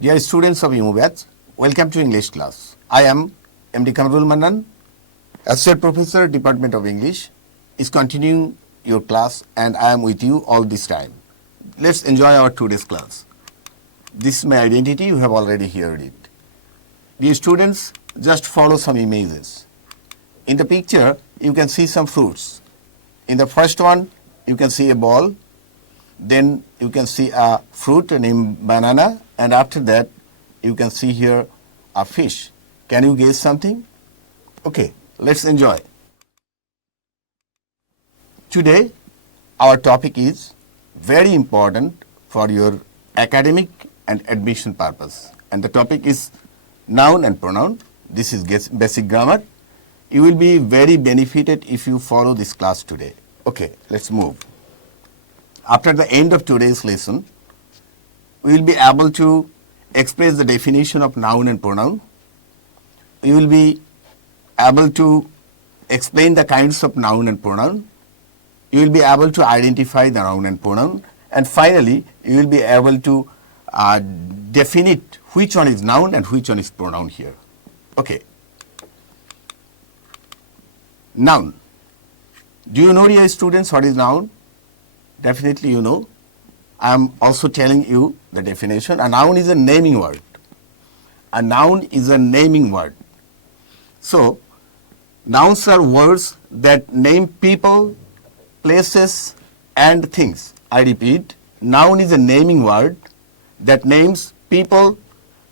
Dear students of IMU batch, welcome to English class. I am MD Kamrul Mannan, Associate Professor, Department of English, is continuing your class and I am with you all this time. Let's enjoy our today's class. This is my identity, you have already heard it. Dear students, just follow some images. In the picture, you can see some fruits. In the first one, you can see a ball. Then you can see a fruit named banana, and after that you can see here a fish. Can you guess something? Okay, let's enjoy. Today our topic is very important for your academic and admission purpose, and the topic is noun and pronoun. This is basic grammar. You will be very benefited if you follow this class today. Okay, let's move. After the end of today's lesson, we will be able to express the definition of noun and pronoun. We will be able to explain the kinds of noun and pronoun. You will be able to identify the noun and pronoun. And finally, you will be able to define which one is noun and which one is pronoun here. Okay. Noun. Do you know, dear students, what is noun? Definitely you know. I am also telling you the definition. A noun is a naming word. A noun is a naming word. So, nouns are words that name people, places, and things. I repeat, noun is a naming word that names people,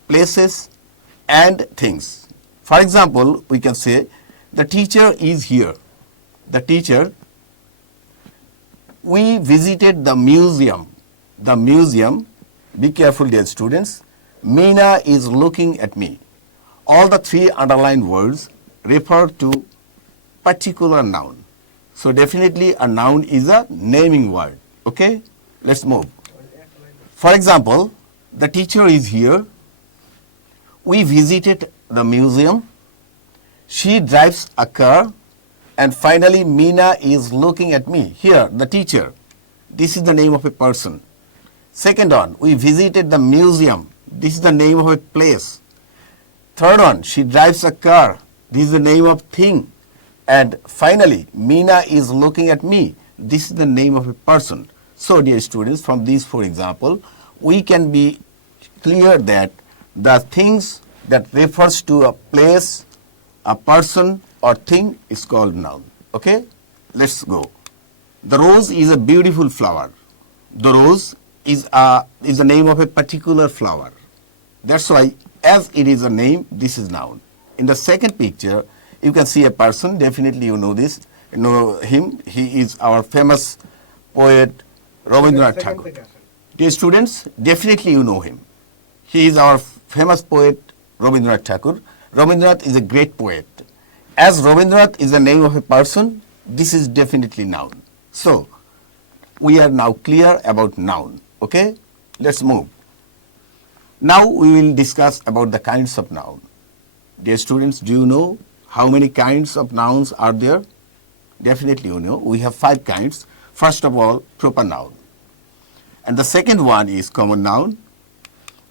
places, and things. For example, we can say, the teacher is here. The teacher. We visited the museum. The museum. Be careful, dear students. Meena is looking at me. All the three underlined words refer to particular noun. So definitely a noun is a naming word. Okay? Let's move. For example, the teacher is here. We visited the museum. She drives a car. And finally, Meena is looking at me. Here, the teacher. This is the name of a person. Second one, we visited the museum. This is the name of a place. Third one, she drives a car. This is the name of thing. And finally, Meena is looking at me. This is the name of a person. So, dear students, from these four examples, we can be clear that the things that refers to a place, a person, or thing is called noun. Okay? Let's go. The rose is a beautiful flower. The rose is the name of a particular flower. That's why, as it is a name, this is noun. In the second picture, you can see a person. Definitely you know this. You know him. He is our famous poet, Rabindranath Tagore. Dear students, definitely you know him. He is our famous poet, Rabindranath Tagore. Rabindranath is a great poet. As Rabindranath is the name of a person, this is definitely noun. So, we are now clear about noun. Okay? Let's move. Now we will discuss about the kinds of noun. Dear students, do you know how many kinds of nouns are there? Definitely you know. We have 5 kinds. First of all, proper noun. And the second one is common noun.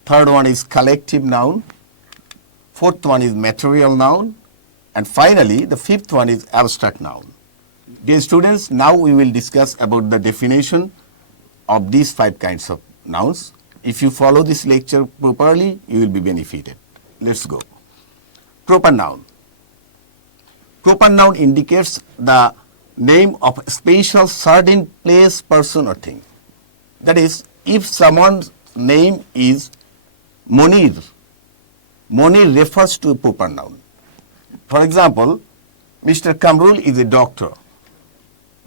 Third one is collective noun. Fourth one is material noun. And finally, the fifth one is abstract noun. Dear students, now we will discuss about the definition of these 5 kinds of nouns. If you follow this lecture properly, you will be benefited. Let's go. Proper noun. Proper noun indicates the name of a special certain place, person, or thing. That is, if someone's name is Monir, Monir refers to a proper noun. For example, Mr. Kamrul is a doctor.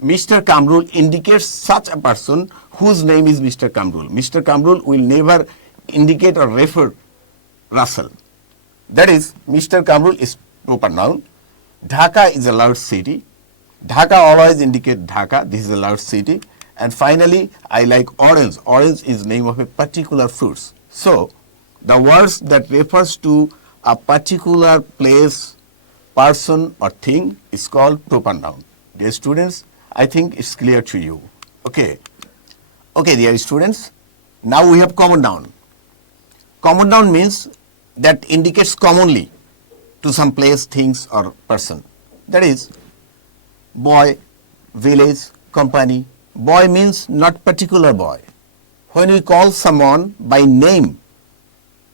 Mr. Kamrul indicates such a person whose name is Mr. Kamrul. Mr. Kamrul will never indicate or refer Russell. That is, Mr. Kamrul is proper noun. Dhaka is a large city. Dhaka always indicate Dhaka. This is a large city. And finally, I like orange. Orange is name of a particular fruits. So, the words that refers to a particular place, person, or thing is called proper noun. Dear students, I think it's clear to you. Okay. Okay, dear students, now we have common noun. Common noun means that indicates commonly to some place, things or person. That is boy, village, company. Boy means not particular boy. When we call someone by name,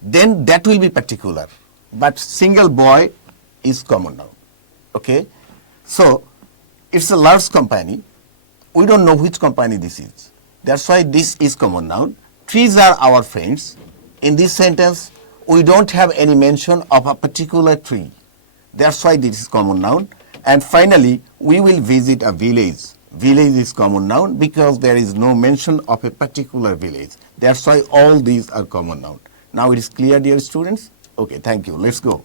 then that will be particular. But single boy is common noun. Okay? So, it's a large company. We don't know which company this is. That's why this is common noun. Trees are our friends. In this sentence, we don't have any mention of a particular tree. That's why this is common noun. And finally, we will visit a village. Village is common noun because there is no mention of a particular village. That's why all these are common noun. Now it is clear, dear students? Okay, thank you. Let's go.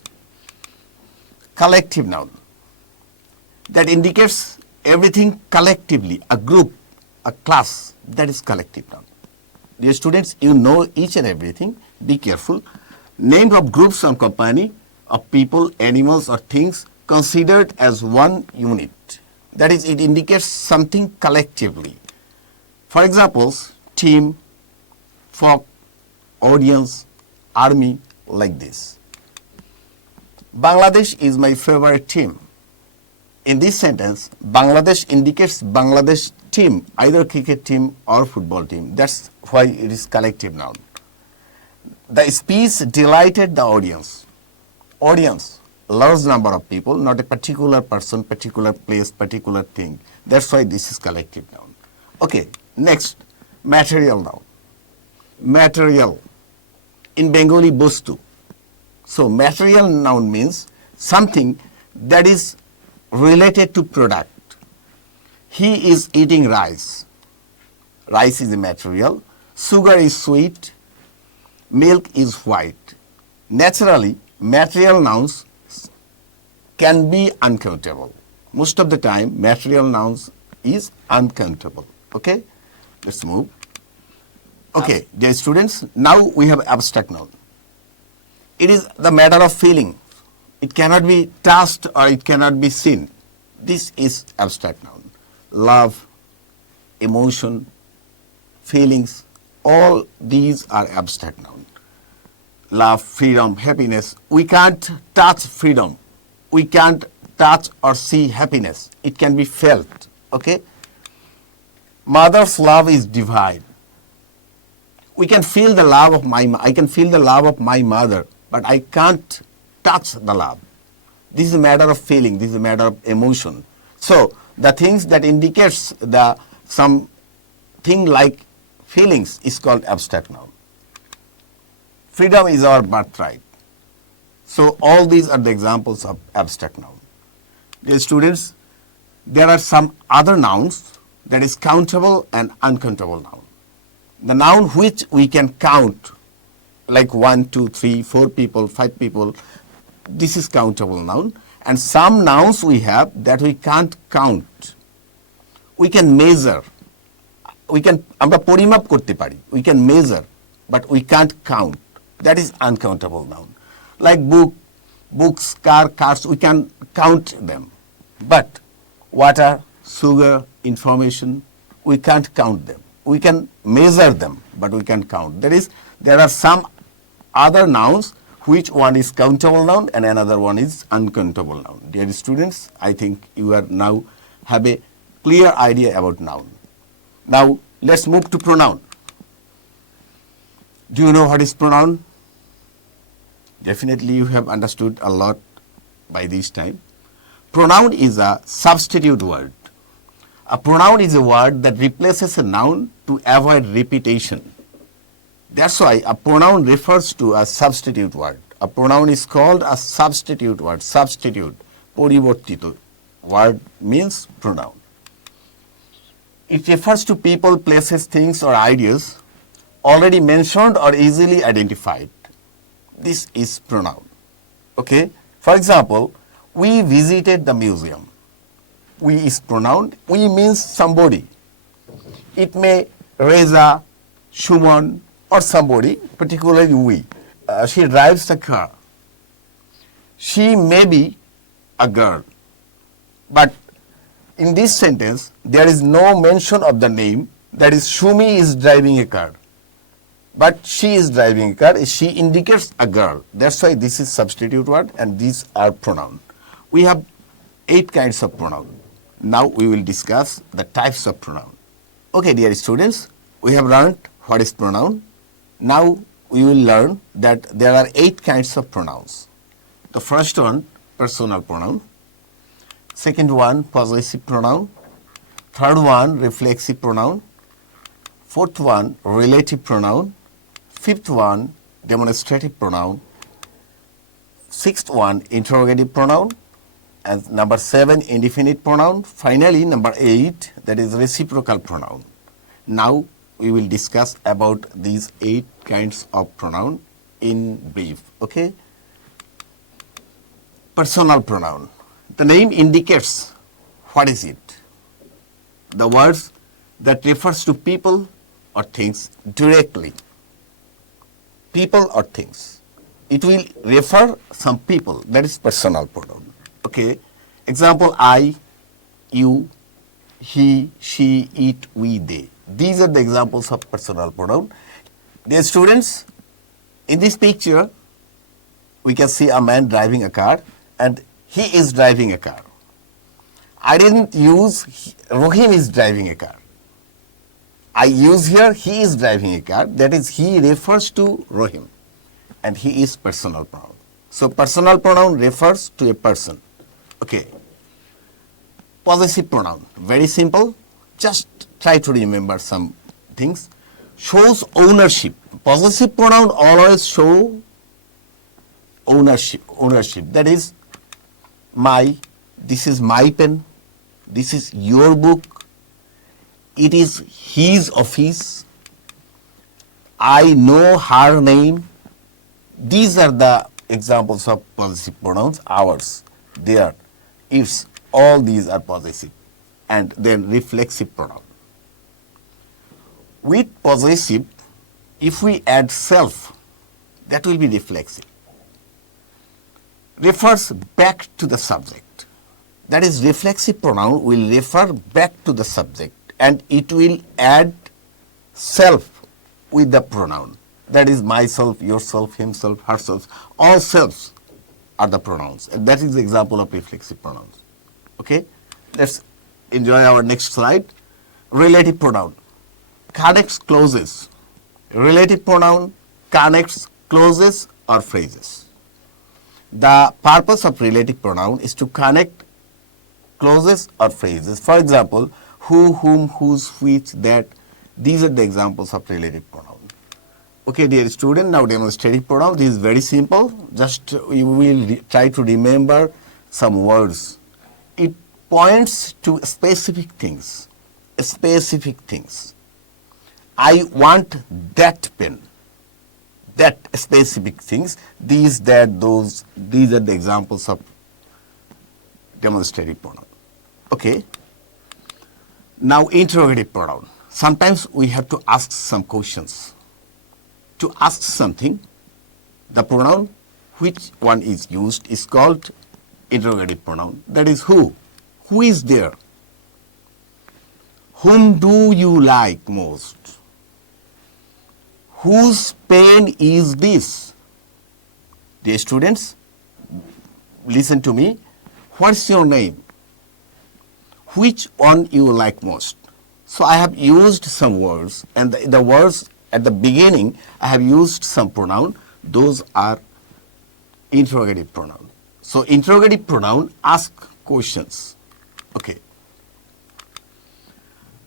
Collective noun. That indicates everything collectively, a group, a class. That is collective noun. Dear students, you know each and everything. Be careful. Name of groups or company of people, animals or things considered as one unit. That is, it indicates something collectively. For example, team, folk, audience, army, like this. Bangladesh is my favorite team. In this sentence, Bangladesh indicates Bangladesh team, either cricket team or football team. That's why it is collective noun. The speech delighted the audience. Audience, large number of people, not a particular person, particular place, particular thing. That's why this is collective noun. Okay, next, material noun. Material, in Bengali, bostu. So material noun means something that is related to product. He is eating rice. Rice is a material. Sugar is sweet. Milk is white. Naturally, material nouns can be uncountable. Most of the time, material nouns is uncountable. Okay? Let's move. Okay, dear students, now we have abstract noun. It is the matter of feeling. It cannot be touched or it cannot be seen. This is abstract noun. Love, emotion, feelings, all these are abstract noun. Love, freedom, happiness. We can't touch freedom. We can't touch or see happiness. It can be felt. Okay? Mother's love is divine. We can feel the love of I can feel the love of my mother, but I can't touch the love. This is a matter of feeling. This is a matter of emotion. So the things that indicates the something like feelings is called abstract noun. Freedom is our birthright. So all these are the examples of abstract noun. Dear students, there are some other nouns that is countable and uncountable noun. The noun which we can count, like 1, 2, 3, 4 people, 5 people, this is countable noun. And some nouns we have that we can't count. We can measure. আমরা পরিমাপ করতে পারি. We can measure, but we can't count. That is uncountable noun. Like books, cars, we can count them. But water, sugar, information, we can't count them. We can measure them, but we can't count. That is, there are some other nouns which one is countable noun and another one is uncountable noun. Dear students, I think you are now have a clear idea about noun. Now, let's move to pronoun. Do you know what is pronoun? Definitely you have understood a lot by this time. Pronoun is a substitute word. A pronoun is a word that replaces a noun to avoid repetition. That's why a pronoun refers to a substitute word. A pronoun is called a substitute word. Substitute, পরিবর্তিত word means pronoun. It refers to people, places, things or ideas already mentioned or easily identified. This is pronoun. Okay? For example, we visited the museum. We is pronoun. We means somebody. It may Reza, Shuman, or somebody, particularly we. She drives a car. She may be a girl. But in this sentence, there is no mention of the name. That is, Shumi is driving a car. But she is driving a car. She indicates a girl. That's why this is substitute word and these are pronoun. We have 8 kinds of pronoun. Now we will discuss the types of pronoun. Okay, dear students, we have learned what is pronoun. Now we will learn that there are 8 kinds of pronouns. The first one, personal pronoun. Second one, possessive pronoun. Third one, reflexive pronoun. Fourth one, relative pronoun. Fifth one, demonstrative pronoun. Sixth one, interrogative pronoun. And number 7, indefinite pronoun. Finally, number 8, that is reciprocal pronoun. Now we will discuss about these 8 kinds of pronoun in brief. Okay? Personal pronoun. The name indicates what is it. The words that refers to people or things directly. People or things. It will refer some people. That is personal pronoun. Okay. Example, I, you, he, she, it, we, they. These are the examples of personal pronoun. Dear students, in this picture, we can see a man driving a car and he is driving a car. I didn't use Rohim is driving a car. I use here he is driving a car. That is, he refers to Rohim and he is personal pronoun. So personal pronoun refers to a person. Okay. Possessive pronoun, very simple. Just try to remember some things. Shows ownership. Possessive pronoun always show ownership. That is, this is my pen, this is your book, it is his office, I know her name. These are the examples of possessive pronouns, ours, there, ifs, all these are possessive. And then reflexive pronoun. With possessive, if we add self, that will be reflexive. Refers back to the subject. That is, reflexive pronoun will refer back to the subject and it will add self with the pronoun. That is myself, yourself, himself, herself. All selves are the pronouns. And that is the example of reflexive pronouns. Okay? Let's enjoy our next slide. Relative pronoun. Connects clauses. Relative pronoun connects clauses or phrases. The purpose of relative pronoun is to connect clauses or phrases. For example, who, whom, whose, which, that. These are the examples of relative pronoun. Okay, dear student, now demonstrative pronoun. This is very simple. Just you will try to remember some words. It points to specific things. Specific things. I want that pen. That specific things. These, that, those. These are the examples of demonstrative pronoun. Okay. Now interrogative pronoun. Sometimes we have to ask some questions. To ask something, the pronoun which one is used is called interrogative pronoun. That is who. Who is there? Whom do you like most? Whose pen is this? Dear students, listen to me. What's your name? Which one you like most? So I have used some words, and the words at the beginning I have used some pronoun. Those are interrogative pronoun. So interrogative pronoun ask questions. Okay.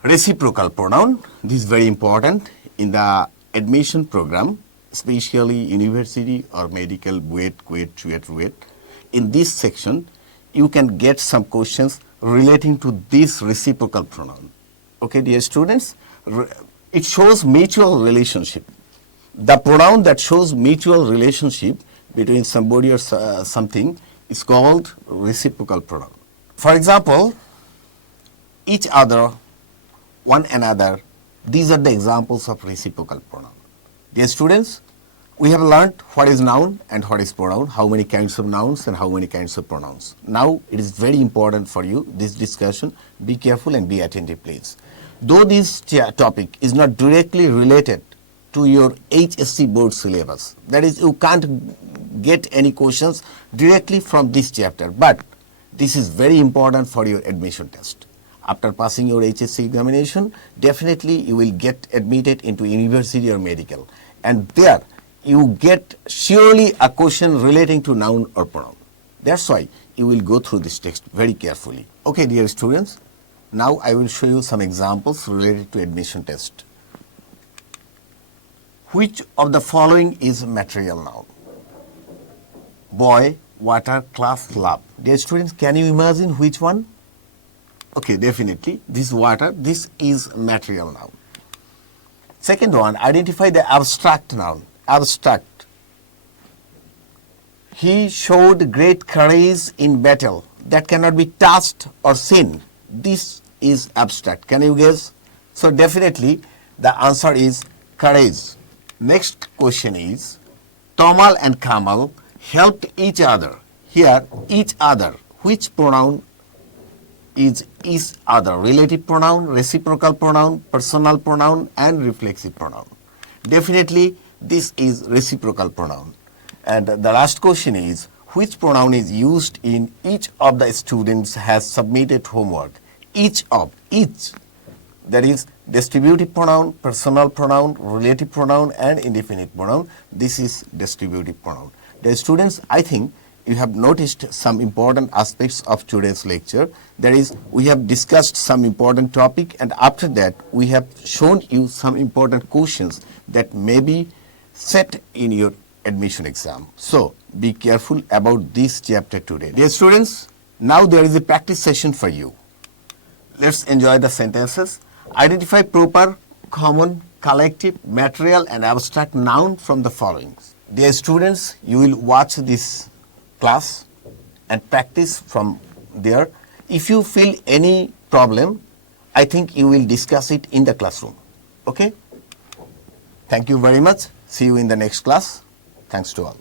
Reciprocal pronoun. This is very important in the admission program, especially university or medical, BUET. In this section, you can get some questions relating to this reciprocal pronoun. Okay, dear students, it shows mutual relationship. The pronoun that shows mutual relationship between somebody or something is called reciprocal pronoun. For example, each other, one another, these are the examples of reciprocal pronoun. Dear students, we have learned what is noun and what is pronoun, how many kinds of nouns and how many kinds of pronouns. Now it is very important for you, this discussion. Be careful and be attentive, please. Though this topic is not directly related to your HSC board syllabus. That is, you can't get any questions directly from this chapter, but this is very important for your admission test. After passing your HSC examination, definitely you will get admitted into university or medical, and there you get surely a question relating to noun or pronoun. That's why you will go through this text very carefully. Okay, dear students, now I will show you some examples related to admission test. Which of the following is material noun? Boy, water, class, love. Dear students, can you imagine which one? Okay, definitely this water, this is material noun. Second one, identify the abstract noun. Abstract. He showed great courage in battle. That cannot be touched or seen. This is abstract. Can you guess? So definitely the answer is courage. Next question is, Tamal and Kamal helped each other. Here, each other. Which pronoun is other? Relative pronoun, reciprocal pronoun, personal pronoun, and reflexive pronoun. Definitely, this is reciprocal pronoun. And the last question is, which pronoun is used in each of the students has submitted homework? Each. That is distributive pronoun, personal pronoun, relative pronoun, and indefinite pronoun. This is distributive pronoun. The students, I think you have noticed some important aspects of today's lecture. That is, we have discussed some important topic, and after that we have shown you some important questions that may be set in your admission exam. So be careful about this chapter today. Dear students, now there is a practice session for you. Let's enjoy the sentences. Identify proper, common, collective, material, and abstract noun from the following. Dear students, you will watch this class and practice from there. If you feel any problem, I think you will discuss it in the classroom. Okay? Thank you very much. See you in the next class. Thanks to all.